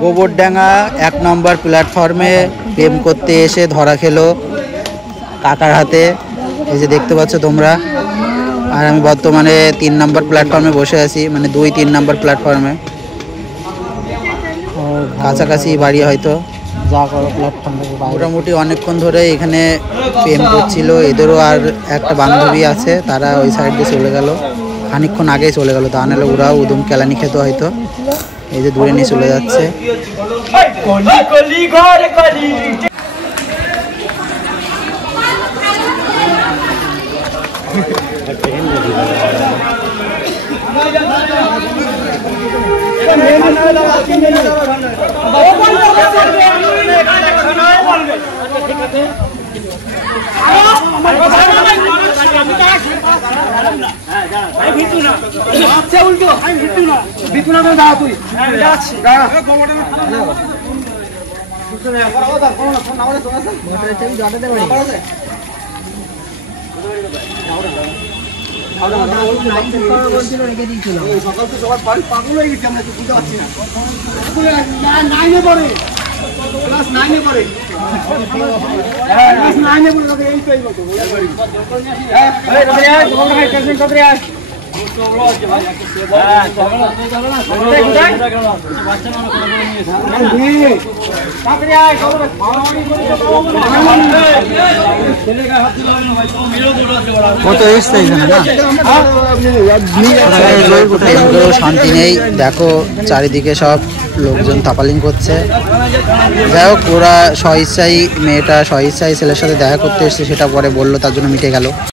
গোবরডাঙ্গা 1 নম্বর প্ল্যাটফর্মে প্রেম করতে এসে ধরা খেলো কাকার হাতে। এই যে দেখতে পাচ্ছ তোমরা। আর আমি বর্তমানে 3 নম্বর প্ল্যাটফর্মে বসে আছি, মানে 2-3 নম্বর প্ল্যাটফর্মে, কাছাকাছি বাড়ি হয়তো। যা করো প্ল্যাটফর্ম থেকে মোটামুটি অনেকক্ষণ ধরে এখানে প্রেম করছিল। এদেরও আর একটা বান্ধবী আছে, তারা ওই সাইড দিয়ে চলে গেল, খানিকক্ষণ আগেই চলে গেল, তা নাহলে ওরাও উদম কেলানি খেত হয়তো। এই যে দূরে নিয়ে চলে যাচ্ছে। শান্তি নেই, দেখো চারিদিকে সব লোকজন তাপালিং করছে। যাই হোক, ওরা স্বইচ্ছাই, মেয়েটা স্বইচ্ছাই ছেলের সাথে দেখা করতে এসছে, সেটা পরে বললো, তার জন্য মিটে গেল।